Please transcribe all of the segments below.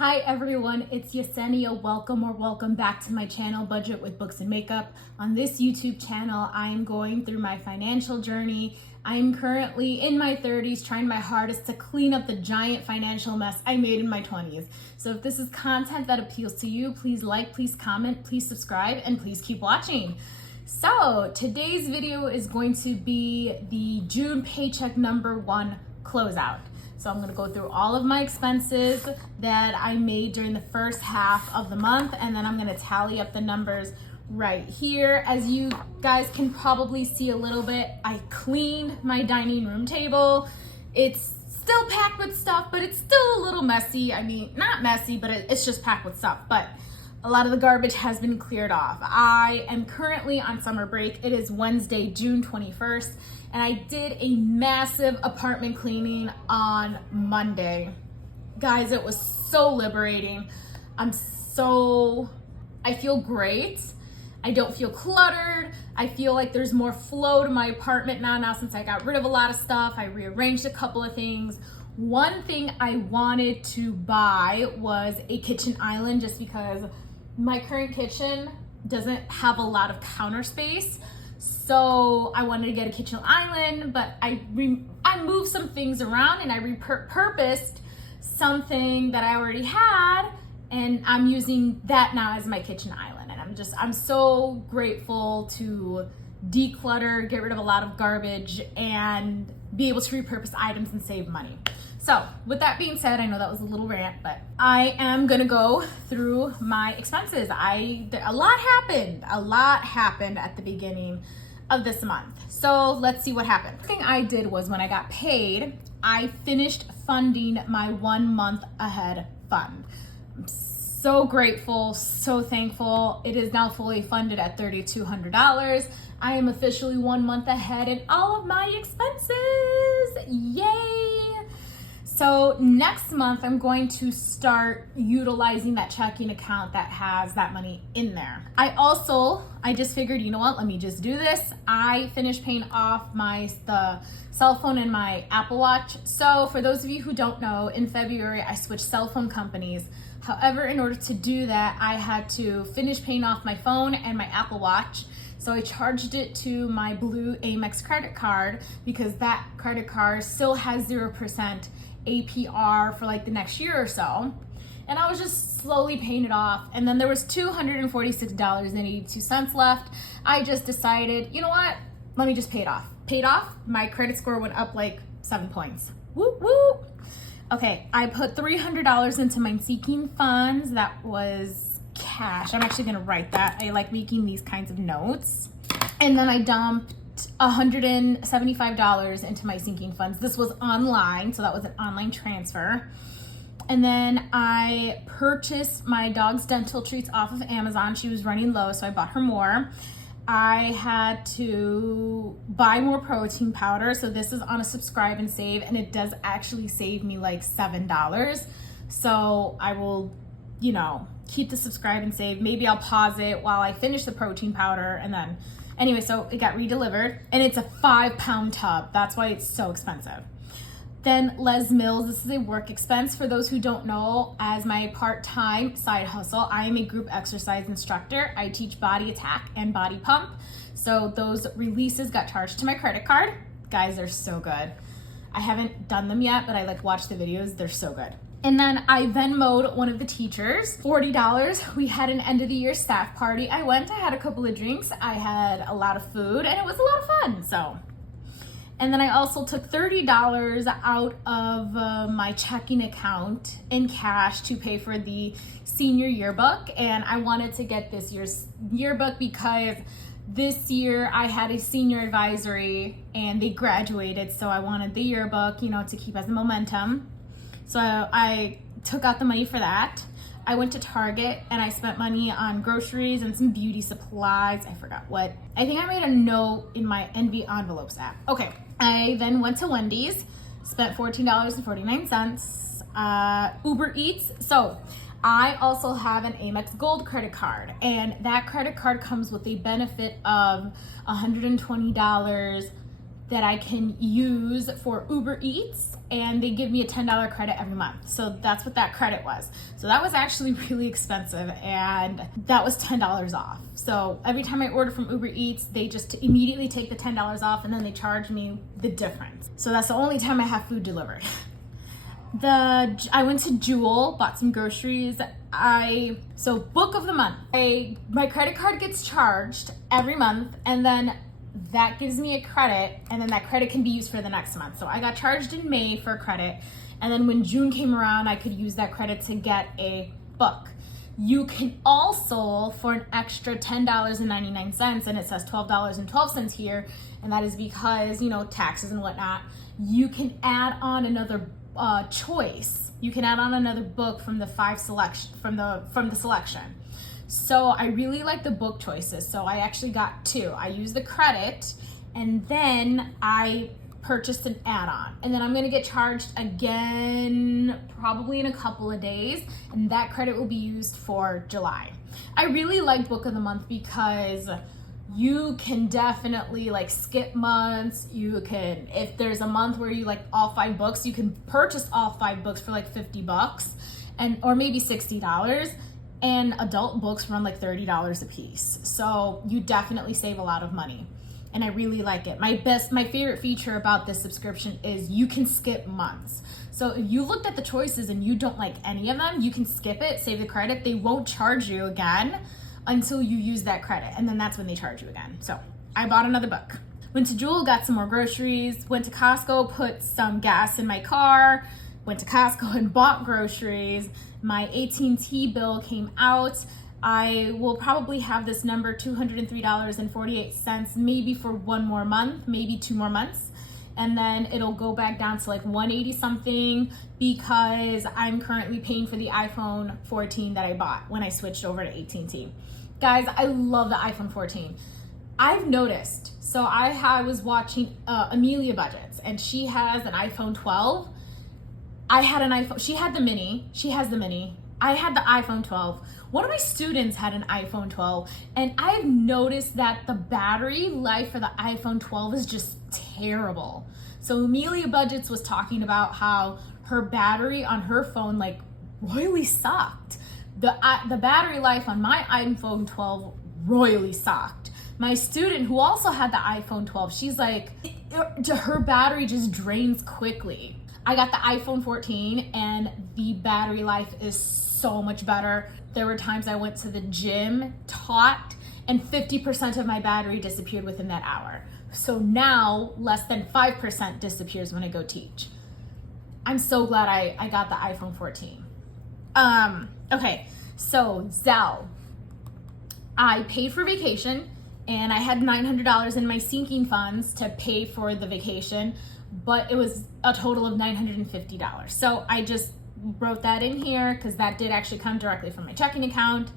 Hi everyone, it's Yessenia. Welcome back to my channel, Budget with Books and Makeup. On this YouTube channel, I am going through my financial journey. I am currently in my 30s, trying my hardest to clean up the giant financial mess I made in my 20s. So if this is content that appeals to you, please like, please comment, please subscribe, and please keep watching. So today's video is going to be the June paycheck number 1 closeout. So I'm gonna go through all of my expenses that I made during the first half of the month, and then I'm gonna tally up the numbers right here. As you guys can probably see a little bit, I cleaned my dining room table. It's still packed with stuff, but it's still a little messy. I mean, not messy, but it's just packed with stuff. But a lot of the garbage has been cleared off. I am currently on summer break. It is Wednesday, June 21st, and I did a massive apartment cleaning on Monday. Guys, it was so liberating. I feel great. I don't feel cluttered. I feel like there's more flow to my apartment now since I got rid of a lot of stuff. I rearranged a couple of things. One thing I wanted to buy was a kitchen island, just because my current kitchen doesn't have a lot of counter space. So I wanted to get a kitchen island, but I moved some things around and I repurposed something that I already had, and I'm using that now as my kitchen island. And I'm so grateful to declutter, get rid of a lot of garbage, and be able to repurpose items and save money. So with that being said, I know that was a little rant, but I am gonna go through my expenses. A lot happened at the beginning of this month. So let's see what happened. The thing I did was, when I got paid, I finished funding my 1 month ahead fund. I'm so grateful, so thankful. It is now fully funded at $3,200. I am officially 1 month ahead in all of my expenses. Yay! So next month, I'm going to start utilizing that checking account that has that money in there. I just figured, you know what, let me just do this. I finished paying off the cell phone and my Apple Watch. So for those of you who don't know, in February, I switched cell phone companies. However, in order to do that, I had to finish paying off my phone and my Apple Watch. So I charged it to my Blue Amex credit card, because that credit card still has 0% APR for like the next year or so. And I was just slowly paying it off. And then there was $246.82 left. I just decided, you know what? Let me just pay it off. Paid off. My credit score went up like 7 points. Woo woo. Okay, I put $300 into my sinking funds. That was cash. I'm actually gonna write that. I like making these kinds of notes. And then I dumped $175 into my sinking funds. This was online, so that was an online transfer. And then I purchased my dog's dental treats off of Amazon. She was running low, so I bought her more. I had to buy more protein powder. So this is on a subscribe and save, and it does actually save me like $7. So I will, keep the subscribe and save. Maybe I'll pause it while I finish the protein powder, and then anyway, so it got redelivered, and it's a 5-pound tub. That's why it's so expensive. Then Les Mills, this is a work expense. For those who don't know, as my part-time side hustle, I am a group exercise instructor. I teach body attack and body pump. So those releases got charged to my credit card. Guys, they're so good. I haven't done them yet, but I watch the videos. They're so good. And then I Venmo'd one of the teachers $40. We had an end of the year staff party. I had a couple of drinks. I had a lot of food, and it was a lot of fun. And then I also took $30 out of my checking account in cash to pay for the senior yearbook. And I wanted to get this year's yearbook because this year I had a senior advisory and they graduated. So I wanted the yearbook, to keep as a momentum. So I took out the money for that. I went to Target and I spent money on groceries and some beauty supplies. I forgot what. I think I made a note in my Envy Envelopes app. Okay. I then went to Wendy's, spent $14.49. Uber Eats. So I also have an Amex Gold credit card, and that credit card comes with a benefit of $120 that I can use for Uber Eats, and they give me a $10 credit every month. So that's what that credit was. So that was actually really expensive, and that was $10 off. So every time I order from Uber Eats, they just immediately take the $10 off, and then they charge me the difference. So that's the only time I have food delivered. I went to Jewel, bought some groceries. So book of the month. My credit card gets charged every month, and then that gives me a credit, and then that credit can be used for the next month. So I got charged in May for a credit, and then when June came around, I could use that credit to get a book. You can also, for an extra $10.99, and it says $12.12 here, and that is because, taxes and whatnot, you can add on another choice. You can add on another book from the from the selection. So I really like the book choices. So I actually got 2. I used the credit, and then I purchased an add-on, and then I'm going to get charged again probably in a couple of days, and that credit will be used for July. I really like book of the month because you can definitely skip months. You can, if there's a month where you like all 5 books, you can purchase all 5 books for $50 or maybe $60. And adult books run $30 a piece. So you definitely save a lot of money. And I really like it. My favorite feature about this subscription is you can skip months. So if you looked at the choices and you don't like any of them, you can skip it, save the credit. They won't charge you again until you use that credit. And then that's when they charge you again. So I bought another book. Went to Jewel, got some more groceries, went to Costco, put some gas in my car, went to Costco and bought groceries. My AT&T bill came out. I will probably have this number $203.48, maybe for 1 more month, maybe 2 more months. And then it'll go back down to $180 something because I'm currently paying for the iPhone 14 that I bought when I switched over to AT&T. Guys, I love the iPhone 14. I've noticed, so I was watching Amelia Budgets, and she has an iPhone 12. I had an iPhone, she had the mini, she has the mini. I had the iPhone 12. One of my students had an iPhone 12, and I've noticed that the battery life for the iPhone 12 is just terrible. So Amelia Budgets was talking about how her battery on her phone royally sucked. The battery life on my iPhone 12 royally sucked. My student who also had the iPhone 12, she's like, her battery just drains quickly. I got the iPhone 14 and the battery life is so much better. There were times I went to the gym, taught, and 50% of my battery disappeared within that hour. So now less than 5% disappears when I go teach. I'm so glad I got the iPhone 14. Okay, so Zelle. I paid for vacation and I had $900 in my sinking funds to pay for the vacation, but it was a total of $950. So I just wrote that in here because that did actually come directly from my checking account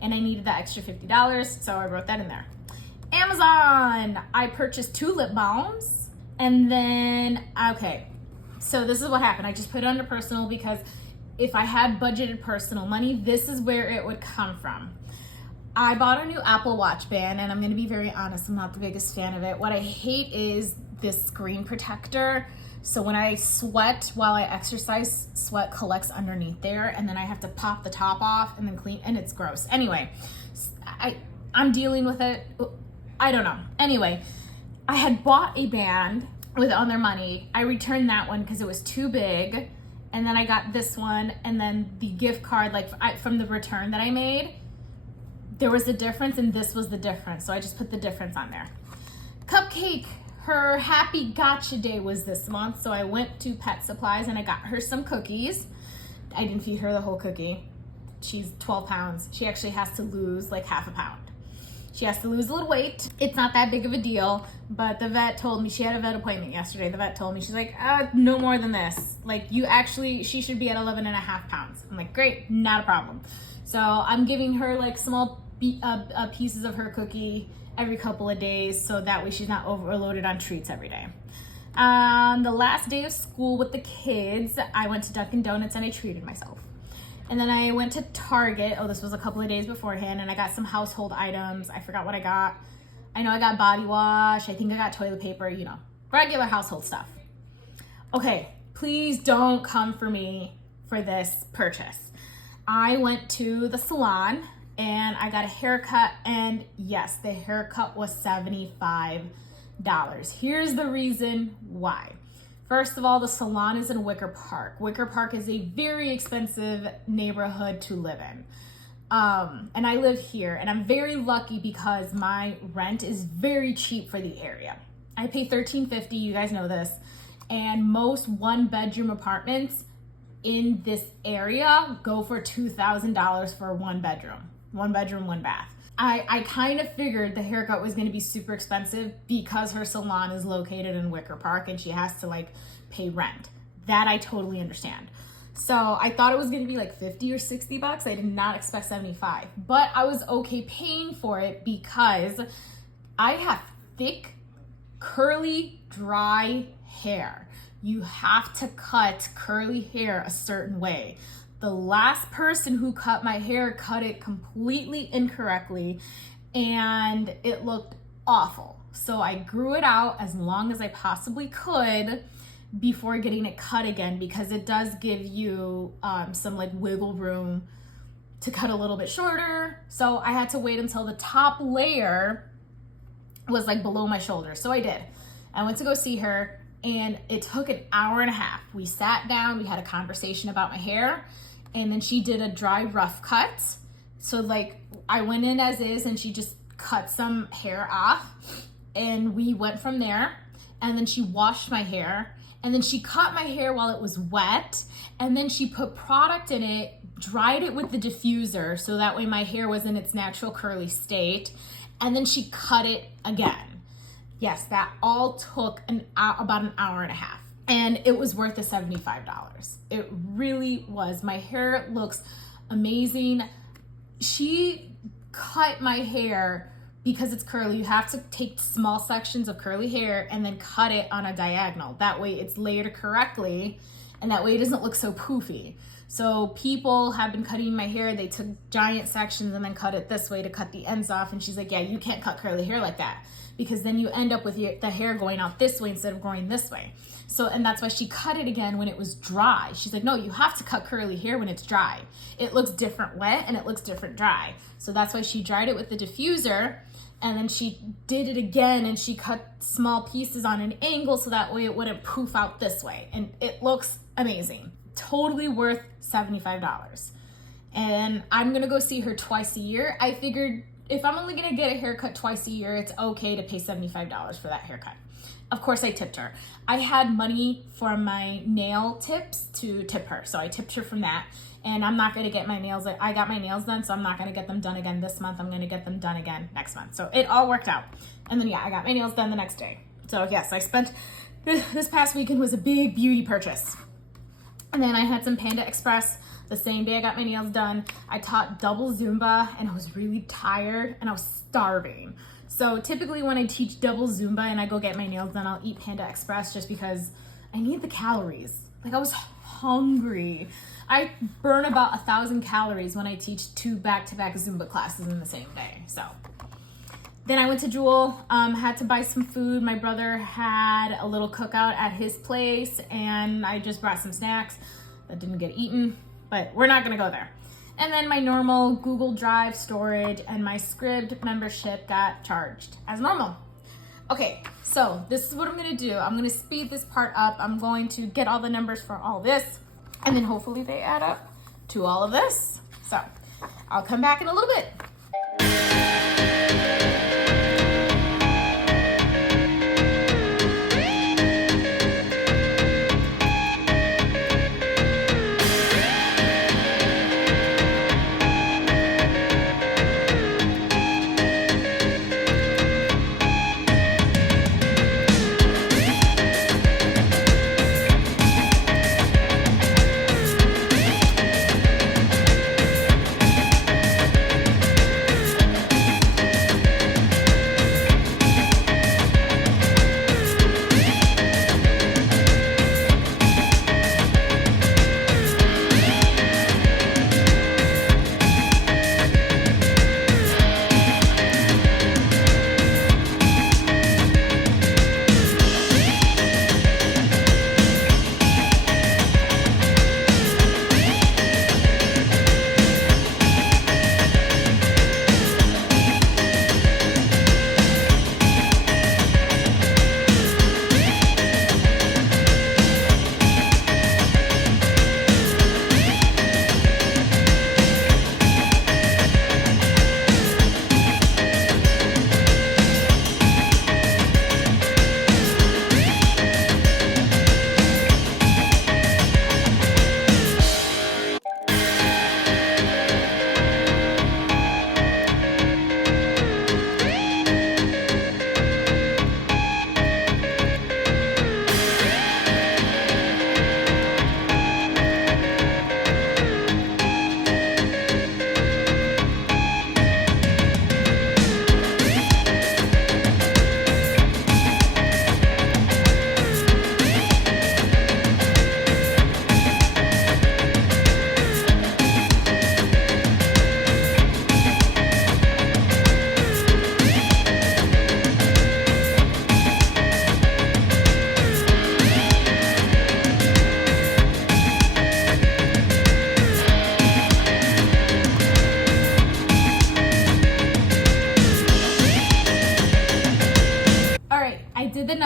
and I needed that extra $50, so I wrote that in there. Amazon, I purchased 2 lip balms, and then, okay, so this is what happened. I just put it under personal because if I had budgeted personal money, this is where it would come from. I bought a new Apple Watch band, and I'm gonna be very honest, I'm not the biggest fan of it. What I hate is this screen protector. So when I sweat while I exercise, sweat collects underneath there, and then I have to pop the top off and then clean, and it's gross. Anyway, I'm dealing with it. I don't know. Anyway, I had bought a band on their money. I returned that one because it was too big, and then I got this one, and then the gift card, from the return that I made, there was a difference, and this was the difference. So I just put the difference on there. Cupcake. Her happy gotcha day was this month, so I went to Pet Supplies and I got her some cookies. I didn't feed her the whole cookie. She's 12 pounds. She actually has to lose half a pound. She has to lose a little weight. It's not that big of a deal, but the vet told me, she had a vet appointment yesterday. The vet told me, she's like, no more than this. She should be at 11 and a half pounds. I'm like, great, not a problem. So I'm giving her small pieces of her cookie every couple of days, so that way she's not overloaded on treats every day. The last day of school with the kids, I went to Dunkin' Donuts and I treated myself. And then I went to Target, this was a couple of days beforehand, and I got some household items. I forgot what I got. I know I got body wash, I think I got toilet paper, regular household stuff. Okay, please don't come for me for this purchase. I went to the salon and I got a haircut, and yes, the haircut was $75. Here's the reason why. First of all, the salon is in Wicker Park. Wicker Park is a very expensive neighborhood to live in. And I live here, and I'm very lucky because my rent is very cheap for the area. I pay $13.50, you guys know this, and most one-bedroom apartments in this area go for $2,000 for one bedroom, one bath. I kind of figured the haircut was going to be super expensive because her salon is located in Wicker Park and she has to like pay rent. That I totally understand. So I thought it was going to be like 50 or 60 bucks. I did not expect 75, but I was okay paying for it because I have thick, curly, dry hair. You have to cut curly hair a certain way. The last person who cut my hair cut it completely incorrectly and it looked awful. So I grew it out as long as I possibly could before getting it cut again, because it does give you some like wiggle room to cut a little bit shorter. So I had to wait until the top layer was like below my shoulder. So I did. I went to go see her and it took an hour and a half. We sat down, we had a conversation about my hair, and then she did a dry rough cut. So like I went in as is and she just cut some hair off and we went from there. And then she washed my hair and then she cut my hair while it was wet. And then she put product in it, dried it with the diffuser so that way my hair was in its natural curly state. And then she cut it again. Yes, that all took about an hour and a half. And it was worth the $75. It really was. My hair looks amazing. She cut my hair because it's curly. You have to take small sections of curly hair and then cut it on a diagonal. That way it's layered correctly and that way it doesn't look so poofy. So people have been cutting my hair. They took giant sections and then cut it this way to cut the ends off. And she's like, yeah, you can't cut curly hair like that because then you end up with the hair going out this way instead of going this way. So, and that's why she cut it again when it was dry. She's like, no, you have to cut curly hair when it's dry. It looks different wet and it looks different dry. So that's why she dried it with the diffuser, and then she did it again and she cut small pieces on an angle so that way it wouldn't poof out this way. And it looks amazing. Totally worth $75. And I'm gonna go see her twice a year. I figured if I'm only gonna get a haircut twice a year, it's okay to pay $75 for that haircut. Of course I tipped her. I had money for my nail tips to tip her. So I tipped her from that. And I'm not gonna get my nails, I got my nails done, so I'm not gonna get them done again this month. I'm gonna get them done again next month. So it all worked out. And then yeah, I got my nails done the next day. So yes, I spent, this past weekend was a big beauty purchase. And then I had some Panda Express the same day I got my nails done. I taught double Zumba and I was really tired and I was starving. So typically when I teach double Zumba and I go get my nails done, I'll eat Panda Express just because I need the calories. Like I was hungry. I burn about 1,000 calories when I teach 2 back-to-back Zumba classes in the same day. So then I went to Jewel, had to buy some food. My brother had a little cookout at his place and I just brought some snacks that didn't get eaten, but we're not gonna go there. And then my normal Google Drive storage and my Scribd membership got charged as normal. Okay, so this is what I'm gonna do. I'm gonna speed this part up. I'm going to get all the numbers for all this and then hopefully they add up to all of this. So I'll come back in a little bit.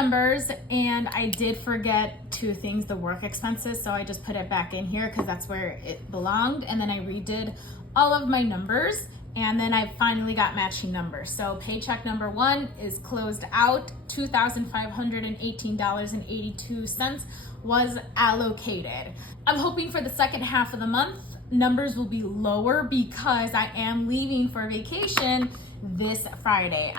numbers, and I did forget two things, the work expenses, so I just put it back in here because that's where it belonged. And then I redid all of my numbers, and then I finally got matching numbers. So paycheck number 1 is closed out. $2,518.82 was allocated. I'm hoping for the second half of the month, numbers will be lower because I am leaving for vacation this Friday.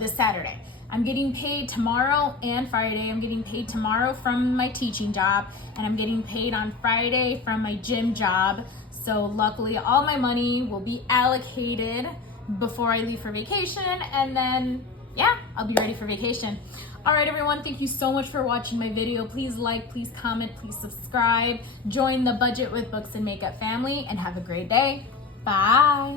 This Saturday. I'm getting paid tomorrow and Friday. I'm getting paid tomorrow from my teaching job, and I'm getting paid on Friday from my gym job. So luckily all my money will be allocated before I leave for vacation, and then yeah, I'll be ready for vacation. All right, everyone, thank you so much for watching my video. Please like, please comment, please subscribe. Join the Budget with Books and Makeup family, and have a great day. Bye.